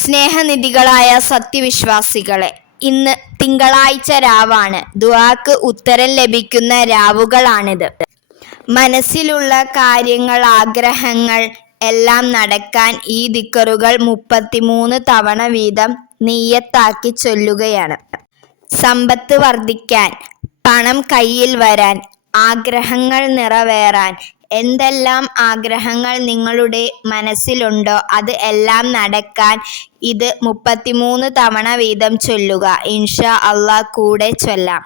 സ്നേഹനിധികളായ സത്യവിശ്വാസികളെ, ഇന്ന് തിങ്കളാഴ്ച രാവാണ്. ദുആക്ക് ഉത്തരം ലഭിക്കുന്ന രാവുകളാണിത്. മനസ്സിലുള്ള കാര്യങ്ങൾ, ആഗ്രഹങ്ങൾ എല്ലാം നടക്കാൻ ഈ ദിക്റുകൾ 33 തവണ വീതം നിയ്യത്താക്കി ചൊല്ലുകയാണ്. സമ്പത്ത് വർദ്ധിക്കാൻ, പണം കയ്യിൽ വരാൻ, ആഗ്രഹങ്ങൾ നിറവേറാൻ, എന്തെല്ലാം ആഗ്രഹങ്ങൾ നിങ്ങളുടെ മനസ്സിലുണ്ടോ അത് എല്ലാം നടക്കാൻ ഇത് 33 തവണ വീതം ചൊല്ലുക. ഇൻഷാ അല്ലാഹ് കൂടെ ചൊല്ലാം.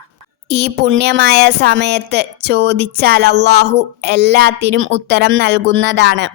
ഈ പുണ്യമായ സമയത്ത് ചോദിച്ചാൽ അല്ലാഹു എല്ലാത്തിനും ഉത്തരം നൽകുന്നതാണ്.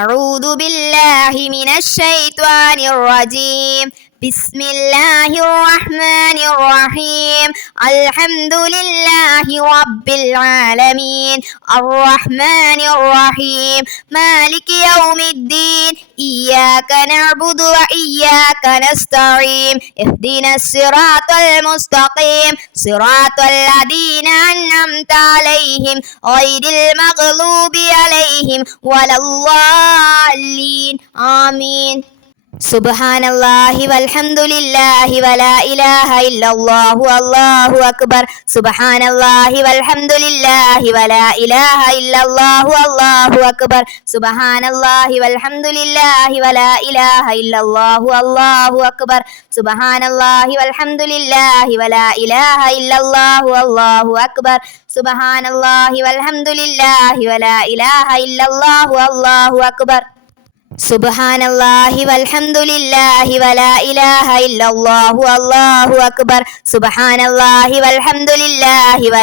അഊദു ബില്ലാഹി മിനശ് ശൈത്വാനിർ റജീം. ബിസ്മില്ലാഹിർ റഹ്മാനിർ റഹീം. അൽഹംദുലില്ലാഹി റബ്ബിൽ ആലമീൻ. അർറഹ്മാനിർ റഹീം. മാലികി യൗമിദ്ദീൻ. ഇയ്യാക നഅ്ബുദു വ ഇയ്യാക നസ്തഈൻ. ഇഹ്ദിനസ് സിറാത്തൽ മുസ്തഖീം. സിറാത്തൽ ലദീന അൻഅംത അലൈഹിം ഗൈറിൽ മഗ്ളൂബി അലൈഹിം വലദ്ദാല്ലീൻ. ആമീൻ. സുബ്ഹാനല്ലാഹി വൽഹംദുലില്ലാഹി വലാ ഇലാഹ ഇല്ലല്ലാഹു അല്ലാഹു അക്ബർ. സുബ്ഹാനല്ലാഹി വൽഹംദുലില്ലാഹി വലാ ഇലാഹ ഇല്ലല്ലാഹു അല്ലാഹു അക്ബർ. സുബ്ഹാനല്ലാഹി വൽഹംദുലില്ലാഹി വലാ ഇലാഹ ഇല്ലല്ലാഹു അല്ലാഹു അക്ബർ. സുബ്ഹാനല്ലാഹി വൽഹംദുലില്ലാഹി വലാ ഇലാഹ ഇല്ലല്ലാഹു അല്ലാഹു അക്ബർ. സുബ്ഹാനല്ലാഹി വൽഹംദുലില്ലാഹി വലാ ഇലാഹ ഇല്ലല്ലാഹു അല്ലാഹു അക്ബർ. സുബ്ഹാനല്ലാഹി വൽഹംദുലില്ലാഹി വലാ ഇലാഹ ഇല്ലല്ലാഹു അല്ലാഹു അക്ബർ. സുബ്ഹാനല്ലാഹി വൽഹംദുലില്ലാഹി വലാ ഇലാഹ ഇല്ലല്ലാഹു അല്ലാഹു അക്ബർ. സുബ്ഹാനല്ലാഹി വൽഹംദുലില്ലാഹി വലാ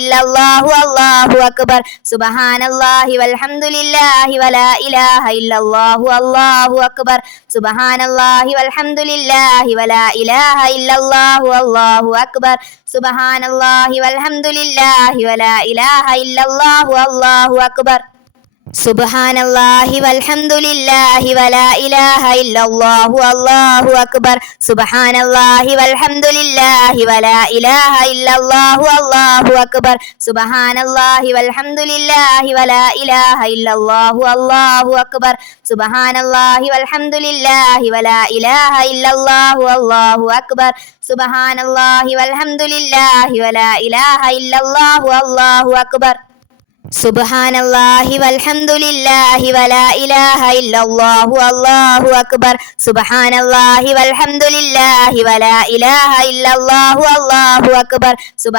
ഇലാഹ ഇല്ലല്ലാഹു അല്ലാഹു അക്ബർ. സുബ്ഹാനല്ലാഹി വൽഹംദുലില്ലാഹി വലാ ഇലാഹ ഇല്ലല്ലാഹു അല്ലാഹു അക്ബർ. സുബ്ഹാനല്ലാഹി വൽഹംദുലില്ലാഹി വലാ ഇലാഹ ഇല്ലല്ലാഹു അല്ലാഹു അക്ബർ. സുബ്ഹാനല്ലാഹി വൽഹംദുലില്ലാഹി വലാ ഇലാഹ ഇല്ലല്ലാഹു അല്ലാഹു അക്ബർ. സുബ്ഹാനല്ലാഹി വൽഹംദുലില്ലാഹി വലാ ഇലാഹ ഇല്ലല്ലാഹു അല്ലാഹു അക്ബർ. സുബ്ഹാനല്ലാഹി വൽഹംദുലില്ലാഹി വലാ ഇലാഹ ഇല്ലല്ലാഹു അല്ലാഹു അക്ബർ. സുബ്ഹാനല്ലാഹി വൽഹംദുലില്ലാഹി വലാ ഇലാഹ ഇല്ലല്ലാഹു അല്ലാഹു അക്ബർ. സുബ്ഹാനല്ലാഹി വൽഹംദുലില്ലാഹി വലാ ഇലാഹ ഇല്ലല്ലാഹു അല്ലാഹു അക്ബർ. സുബ്ഹാനല്ലാഹി വൽഹംദുലില്ലാഹി വലാ ഇലാഹ ഇല്ലല്ലാഹു അല്ലാഹു അക്ബർ. സുബ്ഹാനല്ലാഹി വൽഹംദുലില്ലാഹി വലാ ഇലാഹ ഇല്ലല്ലാഹു അല്ലാഹു അക്ബർ. സുബ്ഹാനല്ലാഹി വൽഹംദുലില്ലാഹി വലാ ഇലാഹ ഇല്ലല്ലാഹു അല്ലാഹു അക്ബർ. സുബ്ഹാനല്ലാഹി വൽഹംദുലില്ലാഹി വലാ ഇലാഹ ഇല്ലല്ലാഹു അല്ലാഹു അക്ബർ.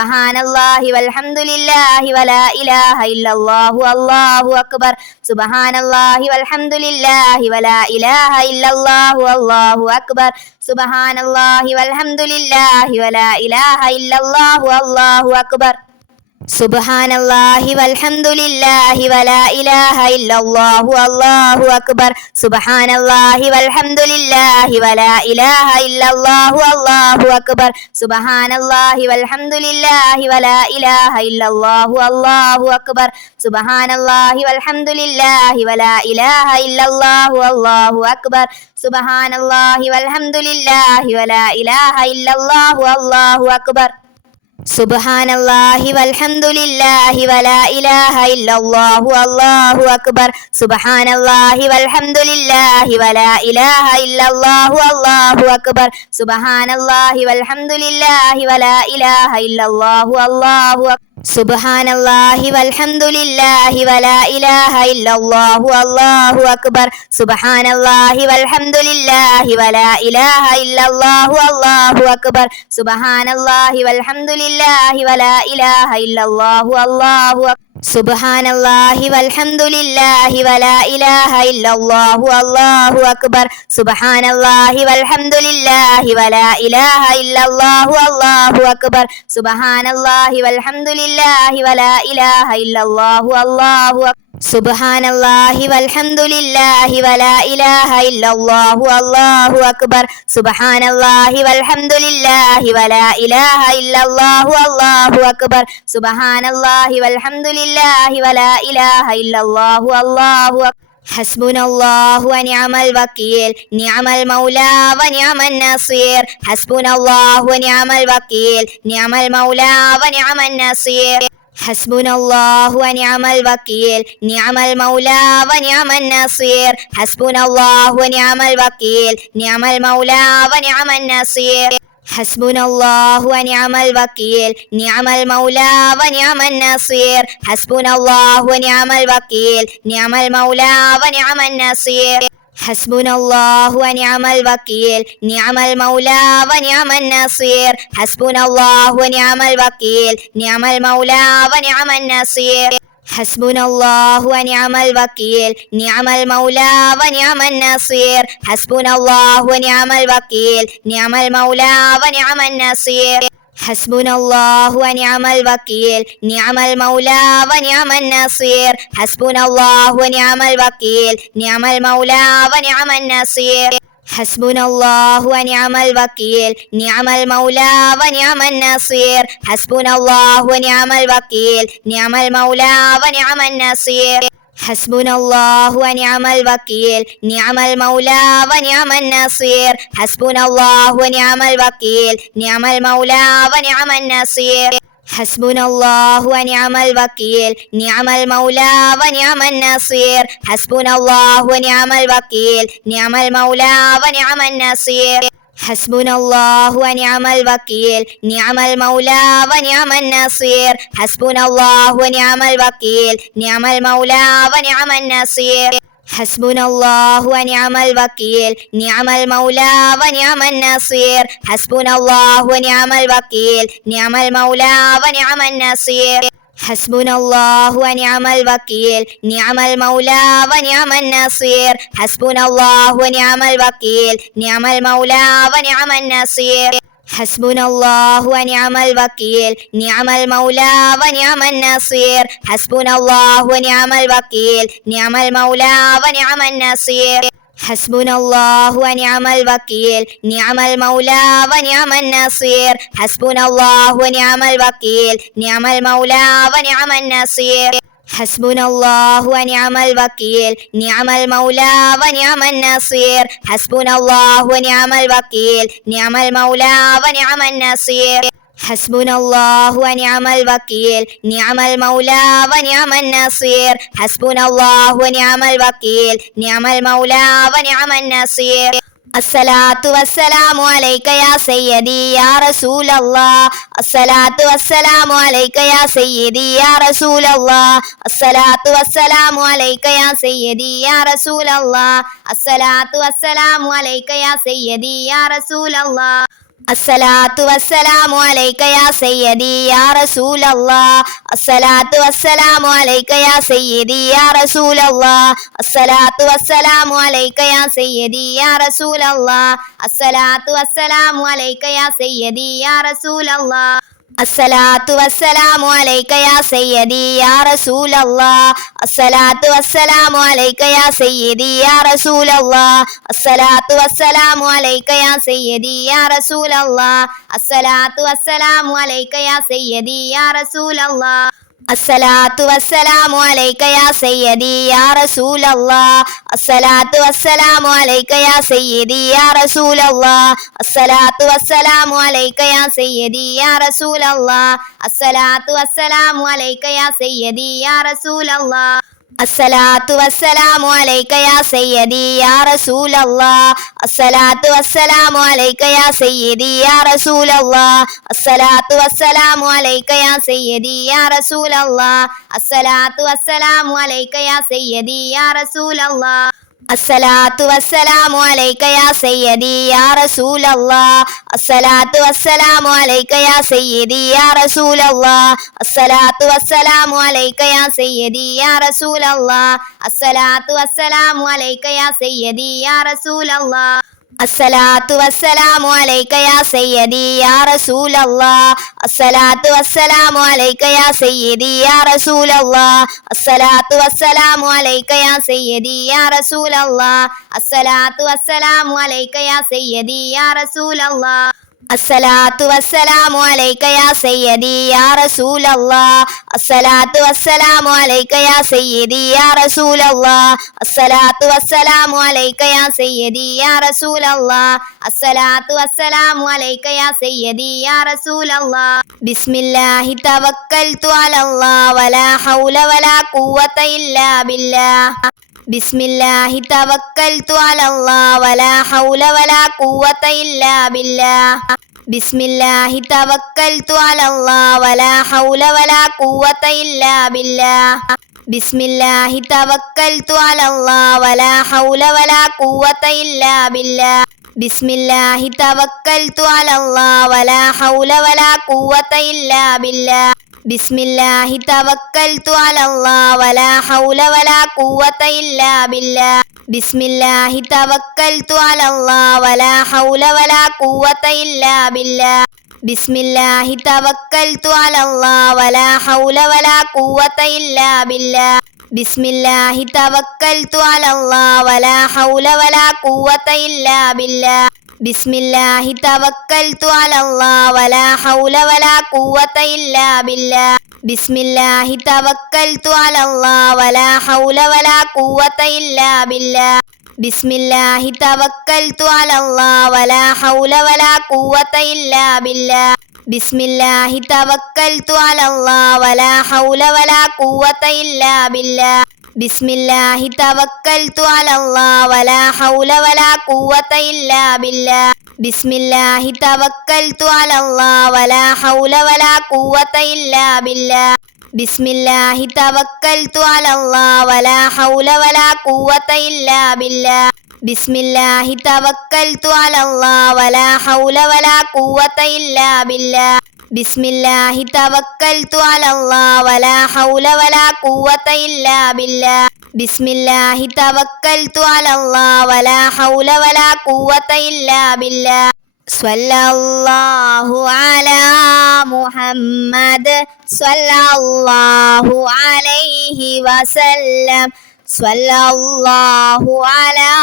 സുബ്ഹാനല്ലാഹി വൽഹംദുലില്ലാഹി വലാ ഇലാഹ ഇല്ലല്ലാഹു അല്ലാഹു അക്ബർ. സുബ്ഹാനല്ലാഹി വൽഹംദുലില്ലാഹി വലാ ഇലാഹ ഇല്ലല്ലാഹു അല്ലാഹു അക്ബർ. സുബ്ഹാനല്ലാഹി വൽഹംദുലില്ലാഹി വലാ ഇലാഹ ഇല്ലല്ലാഹു അല്ലാഹു അക്ബർ. സുബ്ഹാനല്ലാഹി വൽഹംദുലില്ലാഹി വലാ ഇലാഹ ഇല്ലല്ലാഹു അല്ലാഹു അക്ബർ. സുബ്ഹാനല്ലാഹി വൽഹംദുലില്ലാഹി വലാ ഇലാഹ ഇല്ലല്ലാഹു അല്ലാഹു അക്ബർ. സുബ്ഹാനല്ലാഹി വൽഹംദുലില്ലാഹി വലാ ഇലാഹ ഇല്ലല്ലാഹു അല്ലാഹു അക്ബർ. സുബ്ഹാനല്ലാഹി വൽഹംദുലില്ലാഹി വലാ ഇലാഹ ഇല്ലല്ലാഹു അല്ലാഹു അക്ബർ. സുബ്ഹാനല്ലാഹി വൽഹംദുലില്ലാഹി വലാ ഇലാഹ ഇല്ലല്ലാഹു അല്ലാഹു അക്ബർ. സുബ്ഹാനല്ലാഹി വൽഹംദുലില്ലാഹി വലാ ഇലാഹ ഇല്ലല്ലാഹു അല്ലാഹു അക്ബർ. സുബ്ഹാനല്ലാഹി വൽഹംദുലില്ലാഹി വലാ ഇലാഹ ഇല്ലല്ലാഹു അല്ലാഹു അക്ബർ. സുബ്ഹാനല്ലാഹി വൽഹംദുലില്ലാഹി വലാ ഇലാഹ ഇല്ലല്ലാഹു അല്ലാഹു അക്ബർ. സുബ്ഹാനല്ലാഹി വൽഹംദുലില്ലാഹി വലാ ഇലാഹ ഇല്ലല്ലാഹു അല്ലാഹു അക്ബർ. സുബ്ഹാനല്ലാഹി വൽഹംദുലില്ലാഹി വലാ ഇലാഹ ഇല്ലല്ലാഹു അല്ലാഹു അക്ബർ. സുബ്ഹാനല്ലാഹി വൽഹംദുലില്ലാഹി വലാ ഇലാഹ ഇല്ലല്ലാഹു അല്ലാഹു അക്ബർ. സുബ്ഹാനല്ലാഹി വൽഹംദുലില്ലാഹി വലാ ഇലാഹ ഇല്ലല്ലാഹു അല്ലാഹു അക്ബർ. സുബ്ഹാനല്ലാഹി വൽഹംദുലില്ലാഹി വലാ ഇലാഹ ഇല്ലല്ലാഹു അല്ലാഹു അക്ബർ. സുബ്ഹാനല്ലാഹി വൽഹംദുലില്ലാഹി വലാ ഇലാഹ ഇല്ലല്ലാഹു അല്ലാഹു അക്ബർ. സുബ്ഹാനല്ലാഹി വൽഹംദുലില്ലാഹി വലാ ഇലാഹ ഇല്ലല്ലാഹു അല്ലാഹു അക്ബർ. ഹസ്ബുനല്ലാഹു വനിഅമൽ വക്കീൽ. നിഅമൽ മൗലാ വനിഅമൻ നസീർ. ഹസ്ബുനല്ലാഹു വനിഅമൽ വക്കീൽ. നിഅമൽ മൗലാ വനിഅമൻ നസീർ. ഹസ്ബുനല്ലാഹു വനിഅമൽ വക്കീൽ നിഅമൽ മൗലാ വനിഅമൻ നസീർ ഹസ്ബുനല്ലാഹു വനിഅമൽ വക്കീൽ നിഅമൽ മൗലാ വനിഅമൻ നസീർ ഹസ്ബുനല്ലാഹു വനിഅമൽ വക്കീൽ നിഅമൽ മൗലാ വനിഅമൻ നസീർ ഹസ്ബുനല്ലാഹു വനിഅമൽ വക്കീൽ നിഅമൽ മൗലാ വനിഅമൻ നസീർ ഹസ്ബുനല്ലാഹു വനിഅമൽ വക്കീൽ നിഅമൽ മൗലാ വനിഅമൻ നസീർ ഹസ്ബുനല്ലാഹു വനിഅമൽ വക്കീൽ നിഅമൽ മൗലാ വനിഅമൻ നസീർ ഹസ്ബുനല്ലാഹു വനിഅമൽ വക്കീൽ നിഅമൽ മൗലാ വനിഅമൻ നസീർ ഹസ്ബുനല്ലാഹു വനിഅമൽ വക്കീൽ നിഅമൽ മൗലാ വനിഅമൻ നസീർ ഹസ്ബുനല്ലാഹു വനിഅമൽ വക്കീൽ നിഅമൽ മൗലാ വനിഅമൻ നസീർ ഹസ്ബുനല്ലാഹു വനിഅമൽ വക്കീൽ നിഅമൽ മൗലാ വനിഅമൻ നസീർ ഹസ്ബുനല്ലാഹു വനിഅമൽ വക്കീൽ നിഅമൽ മൗലാ വനിഅമൻ നസീർ ഹസ്ബുനല്ലാഹു വനിഅമൽ വക്കീൽ നിഅമൽ മൗലാ വനിഅമൻ നസീർ ഹസ്ബുനല്ലാഹു വനിഅമൽ വക്കീൽ നിഅമൽ മൗലാ വനിഅമൻ നസീർ ഹസ്ബുനല്ലാഹു വനിഅമൽ വക്കീൽ നിഅമൽ മൗലാ വനിഅമൻ നസീർ ഹസ്ബുനല്ലാഹു വനിഅമൽ വക്കീൽ നിഅമൽ മൗലാ വനിഅമൻ നസീർ ഹസ്ബുനല്ലാഹു വനിഅമൽ വക്കീൽ നിഅമൽ മൗലാ വനിഅമൻ നസീർ ഹസ്ബുനല്ലാഹു വനിഅമൽ വക്കീൽ നിഅമൽ മൗലാ വനിഅമൻ നസീർ ഹസ്ബുനല്ലാഹു വനിഅമൽ വക്കീൽ നിഅമൽ മൗലാ വനിഅമൻ നസീർ ഹസ്ബുനല്ലാഹു വനിഅമൽ വക്കീൽ നിഅമൽ മൗലാ വനിഅമൻ നസീർ ഹസ്ബുനല്ലാഹു വനിഅമൽ വക്കീൽ നിഅമൽ മൗലാ വനിഅമൻ നസീർ ഹസ്ബുനല്ലാഹു വനിഅമൽ വക്കീൽ നിഅമൽ മൗലാ വനിഅമൻ നസീർ ഹസ്ബുനല്ലാഹു വനിഅമൽ വക്കീൽ നിഅമൽ മൗലാ വനിഅമൻ നസീർ ഹസ്ബുനല്ലാഹു വനിഅമൽ വക്കീൽ നിഅമൽ മൗലാ വനിഅമൻ നസീർ ഹസ്ബുനല്ലാഹു വനിഅമൽ വക്കീൽ നിഅമൽ മൗലാ വനിഅമൻ നസീർ ഹസ്ബുനല്ലാഹു വനിഅമൽ വക്കീൽ നിഅമൽ മൗലാ വനിഅമൻ നസീർ ഹസ്ബുനല്ലാഹു വനിഅമൽ വക്കീൽ നിഅമൽ മൗലാ വനിഅമൻ നസീർ ഹസ്ബുനല്ലാഹു വനിഅമൽ വക്കീൽ നിഅമൽ മൗലാ വനിഅമൻ നസീർ ഹസ്ബുനല്ലാഹു വനിഅമൽ വക്കീൽ നിഅമൽ മൗലാ വനിഅമൻ നസീർ ഹസ്ബുനല്ലാഹു വനിഅമൽ വക്കീൽ നിഅമൽ മൗലാ വനിഅമൻ നസീർ ഹസ്ബുനല്ലാഹു വനിഅമൽ വക്കീൽ നിഅമൽ മൗലാ വനിഅമൻ നസീർ അസ്സലാത്തു വസ്സലാമു അലൈക യാ സയ്യിദി യാ റസൂലല്ലാഹ് അസ്സലാത്തു വസ്സലാമു അലൈക യാ സയ്യിദി യാ റസൂലല്ലാഹ് അസ്സലാത്തു വസ്സലാമു അലൈക യാ സയ്യിദി യാ റസൂലല്ലാഹ് അസ്സലാത്തു വസ്സലാമു അലൈക യാ സയ്യിദി യാ റസൂലല്ലാഹ് അസ്സലാത്തു വസ്സലാമു അലൈക യാ സയ്യിദി യാ റസൂലല്ലാഹ് അസ്സലാത്തു വസ്സലാമു അലൈക യാ സയ്യിദി യാ റസൂലല്ലാഹ് അസ്സലാത്തു വസ്സലാമു അലൈക യാ സയ്യിദി യാ റസൂലല്ലാഹ് അസ്സലാത്തു വസ്സലാമു അലൈക യാ സയ്യിദി യാ റസൂലല്ലാഹ് അസ്സലാത്തു വസ്സലാമു അലൈക യാ സയ്യിദി യാ റസൂലല്ലാഹ് അസ്സലാത്തു വസ്സലാമു അലൈക യാ സയ്യിദി യാ റസൂലല്ലാഹ് അസ്സലാത്തു വസ്സലാമു അലൈക യാ സയ്യിദി യാ റസൂലല്ലാഹ് അസ്സലാത്തു വസ്സലാമു അലൈക യാ സയ്യിദി യാ റസൂലല്ലാഹ് അസ്സലാത്തു വസ്സലാമു അലൈക യാ സയ്യിദി യാ റസൂലല്ലാഹ് അസ്സലാത്തു വസ്സലാമു അലൈക യാ സയ്യിദി യാ റസൂലല്ലാഹ് അസ്സലാത്തു വസ്സലാമു അലൈക യാ സയ്യിദി യാ റസൂലല്ലാഹ് അസ്സലാത്തു വസ്സലാമു അലൈക യാ സയ്യിദി യാ റസൂലല്ലാഹ് അസ്സലാത്തു വസ്സലാമു അലൈക യാ സയ്യിദി യാ റസൂലല്ലാഹ് അസ്സലാത്തു വസ്സലാമു അലൈക യാ സയ്യിദി യാ റസൂലല്ലാഹ് അസ്സലാത്തു വസ്സലാമു അലൈക യാ സയ്യിദി യാ റസൂലല്ലാഹ് അസ്സലാത്തു വസ്സലാമു അലൈക യാ സയ്യിദി യാ റസൂലല്ലാഹ് അസ്സലാത്തു വസ്സലാമു അലൈക യാ സയ്യിദി യാ റസൂലല്ലാഹ് അസ്സലാത്തു വസ്സലാമു അലൈക യാ സയ്യിദി യാ റസൂലല്ലാഹ് അസ്സലാത്തു വസ്സലാമു അലൈക യാ സയ്യിദി യാ റസൂലല്ലാഹ് അസ്സലാത്തു വസ്സലാമു അലൈക യാ സയ്യിദി യാ റസൂലല്ലാഹ് അസ്സലാത്തു വസ്സലാമു അലൈക യാ സയ്യിദി യാ റസൂലല്ലാഹ് അസ്സലാത്തു വസ്സലാമു അലൈക യാ സയ്യിദി യാ റസൂലല്ലാഹ് അസ്സലാത്തു വസ്സലാമു അലൈക യാ സയ്യിദി യാ റസൂലല്ലാഹ് അസ്സലാത്തു വസ്സലാമു അലൈക യാ സയ്യിദി യാ റസൂലല്ലാഹ് الصلاة والسلام عليك يا سيدي يا رسول الله الصلاة والسلام عليك يا سيدي يا رسول الله الصلاة والسلام عليك يا سيدي يا رسول الله الصلاة والسلام عليك يا سيدي يا رسول الله بسم الله توكلت على الله ولا حول ولا قوة إلا بالله بسم الله توكلت على الله ولا حول ولا قوة إلا بالله بسم الله توكلت على الله ولا حول ولا قوة إلا بالله بسم الله توكلت على الله ولا حول ولا قوة إلا بالله بسم الله توكلت على الله ولا حول ولا قوة إلا بالله بسم الله توكلت على الله ولا حول ولا قوة إلا بالله بسم الله توكلت على الله ولا حول ولا قوة إلا بالله بسم الله توكلت على الله ولا حول ولا قوة إلا بالله بسم الله توكلت على الله ولا حول ولا قوة إلا بالله بسم الله توكلت على الله ولا حول ولا قوة إلا بالله بسم الله توكلت على الله ولا حول ولا قوة إلا بالله بسم الله توكلت على الله ولا حول ولا قوة إلا بالله بسم الله توكلت على الله ولا حول ولا قوة إلا بالله بسم الله توكلت على الله ولا حول ولا قوة إلا بالله بسم الله توكلت على الله ولا حول ولا قوة إلا بالله بسم الله توكلت على الله ولا حول ولا قوة إلا بالله بسم الله توكلت على الله ولا حول ولا قوة إلا بالله بسم الله توكلت على الله ولا حول ولا قوة إلا بالله بسم الله توكلت على الله ولا حول ولا قوة إلا بالله صلى الله على محمد صلى الله عليه وسلم صلى الله على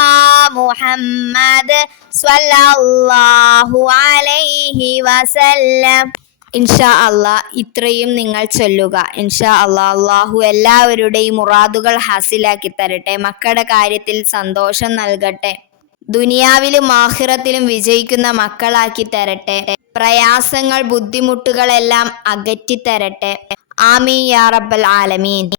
محمد صلى الله عليه وسلم ഇൻഷാ അള്ളാ ഇത്രയും നിങ്ങൾ ചൊല്ലുക. ഇൻഷാ അള്ളാ അള്ളാഹു എല്ലാവരുടെയും മുറാദുകൾ ഹാസിലാക്കി തരട്ടെ. മക്കളുടെ കാര്യത്തിൽ സന്തോഷം നൽകട്ടെ. ദുനിയാവിലും ആഖിറത്തിലും വിജയിക്കുന്ന മക്കളാക്കി തരട്ടെ. പ്രയാസങ്ങൾ ബുദ്ധിമുട്ടുകളെല്ലാം അകറ്റി തരട്ടെ. ആമീൻ യാ റബ്ബൽ ആലമീൻ.